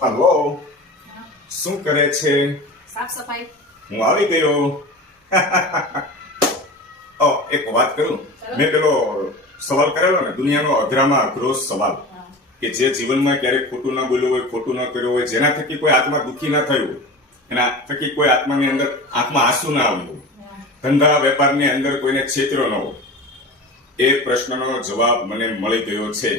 Hello, શું કરે છે? સાફ સફાઈ. હું આવી ગયો. એક વાત કરું. મેં પેલો સવાલ કરેલો ને, દુનિયાનો અઘરામાં અઘરો સવાલ, કે જે જીવનમાં ક્યારેક ખોટું ના બોલ્યું હોય, ખોટું ના કર્યું હોય, જેના થકી કોઈ આત્મા દુઃખી ના થયું હોય, એના થકી કોઈ આત્માની અંદર આંખમાં આંસુ ના આવ્યું હોય, ધંધા વેપારની અંદર કોઈને છેતરો ન હોય, એ પ્રશ્નનો જવાબ મને મળી ગયો છે.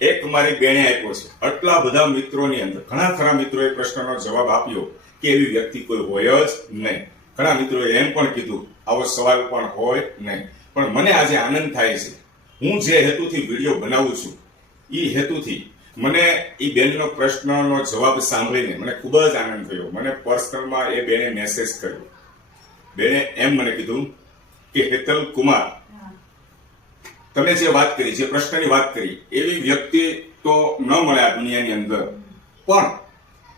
એક મારી બેને આપ્યો છે. આટલા બધા મિત્રોની અંદર ઘણા ખરા મિત્રોએ પ્રશ્નનો જવાબ આપ્યો કે એવી વ્યક્તિ કોઈ હોય જ નહીં. ઘણા મિત્રોએ એમ પણ કીધું આવો સવાલ પણ હોય નહીં. પણ મને આજે આનંદ થાય છે. હું જે હેતુથી વિડીયો બનાવું છું એ હેતુથી મને એ બેનનો પ્રશ્નનો જવાબ સાંભળીને મને ખૂબ જ આનંદ થયો. મને પર્સનલમાં એ બેને મેસેજ કર્યો. બેને એમ મને કીધું કે હેતલ કુમાર, તમે જે વાત કરી, જે પ્રશ્નની વાત કરી, એવી વ્યક્તિ તો ન મળે આ દુનિયાની અંદર, પણ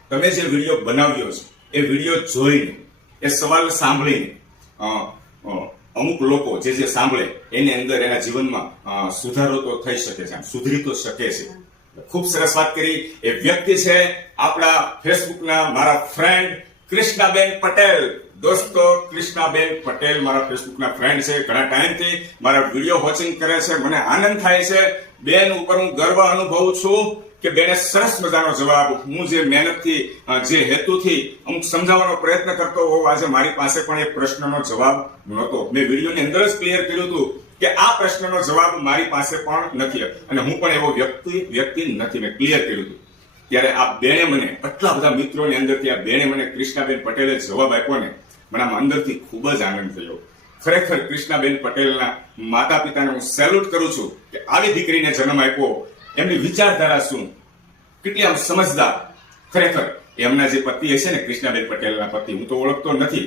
તમે જે વિડીયો બનાવ્યો છે એ વિડીયો જોઈને, એ સવાલ સાંભળીને અમુક લોકો જે સાંભળે એની અંદર એના જીવનમાં સુધારો તો થઈ શકે છે, સુધરી તો શકે છે. ખૂબ સરસ વાત કરી. એ વ્યક્તિ છે આપણા ફેસબુકના મારા ફ્રેન્ડ કૃષ્ણાબેન પટેલ. દોસ્તો, કૃષ્ણાબેન પટેલ મારા ફેસબુકના ફ્રેન્ડ છે. ઘણા ટાઈમથી મારા વિડીયો વોચિંગ કરે છે. મને આનંદ થાય છે. બેન ઉપર હું ગર્વ અનુભવું છું કે બેને સરસ મજાનો જવાબ, હું જે મહેનતથી, જે હેતુથી અમુક સમજાવવાનો પ્રયત્ન કરતો હોઉં, આજે મારી પાસે પણ એ પ્રશ્નનો જવાબ નહોતો. મેં વિડીયોની અંદર જ ક્લિયર કર્યું હતું કે આ પ્રશ્નનો જવાબ મારી પાસે પણ નથી, અને હું પણ એવો વ્યક્તિ નથી. મેં ક્લિયર કર્યું હતું. ત્યારે આ બેને મને, આટલા બધા મિત્રોની અંદરથી આ બેને મને કૃષ્ણાબેન પટેલે જવાબ આપ્યો ને, મને આમ અંદરથી ખૂબ જ આનંદ થયો. ખરેખર કૃષ્ણાબેન પટેલના માતા પિતાને હું સેલ્યુટ કરું છું કે આવી દીકરીને જન્મ આપ્યો. એમની વિચારધારા શું, કેટલી આમ સમજદાર. ખરેખર એમના જે પતિ હશે ને, કૃષ્ણાબેન પટેલના પતિ, હું તો ઓળખતો નથી,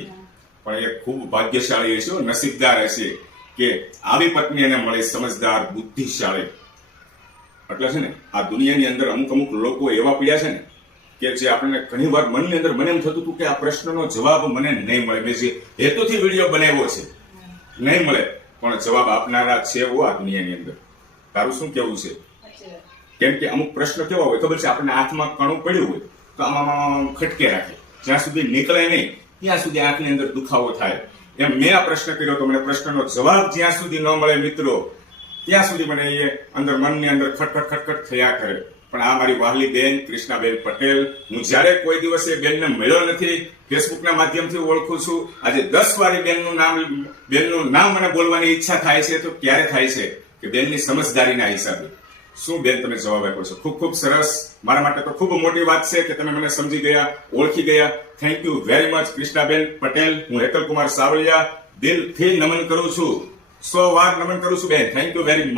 પણ એ ખૂબ ભાગ્યશાળી હશે, નસીબદાર હશે કે આવી પત્ની એને મળે, સમજદાર, બુદ્ધિશાળી. એટલે છે ને, આ દુનિયાની અંદર અમુક લોકો એવા પડ્યા છે ને કે જે આપણને ઘણી વાર મનની અંદર મને એમ થતું હતું કે આ પ્રશ્નનો જવાબ મને નહીં મળે. મેં જે હેતુથી વિડીયો બનાવ્યો છે નહીં મળે, પણ જવાબ આપનારા છે એવો આ દુનિયાની અંદર. તારું શું કેવું છે? કેમ કે અમુક પ્રશ્ન કેવા હોય ખબર છે, આપણને હાથમાં કણું પડ્યું હોય તો આમાં ખટકે રાખે, જ્યાં સુધી નીકળે નહીં ત્યાં સુધી આંખની અંદર દુખાવો થાય. એમ મેં આ પ્રશ્ન કર્યો તો મને પ્રશ્નનો જવાબ જ્યાં સુધી ન મળે મિત્રો, ત્યાં સુધી મને એ અંદર મનની અંદર ખટખટ થયા કરે. પણ આ મારી વહાલી બેન કૃષ્ણાબેન પટેલ, હું જ્યારે કોઈ દિવસે બેનને મળ્યો નથી, ફેસબુકના માધ્યમથી ઓળખું છું. આજે 10 વાર બેનનું નામ મને બોલવાની ઈચ્છા થાય છે તો ક્યારે થાય છે કે બેનની સમજદારીના હિસાબે. શું બેન તમે જવાબ આપ્યો છો, ખૂબ ખૂબ સરસ. મારા માટે તો ખૂબ મોટી વાત છે કે તમે મને સમજી ગયા, ઓળખી ગયા. Thank you very much Krishnaben Patel. હું હેતલ કુમાર સાવલિયા દિલથી નમન કરું છું, 100 વાર નમન કરું છું બેન. Thank you very much.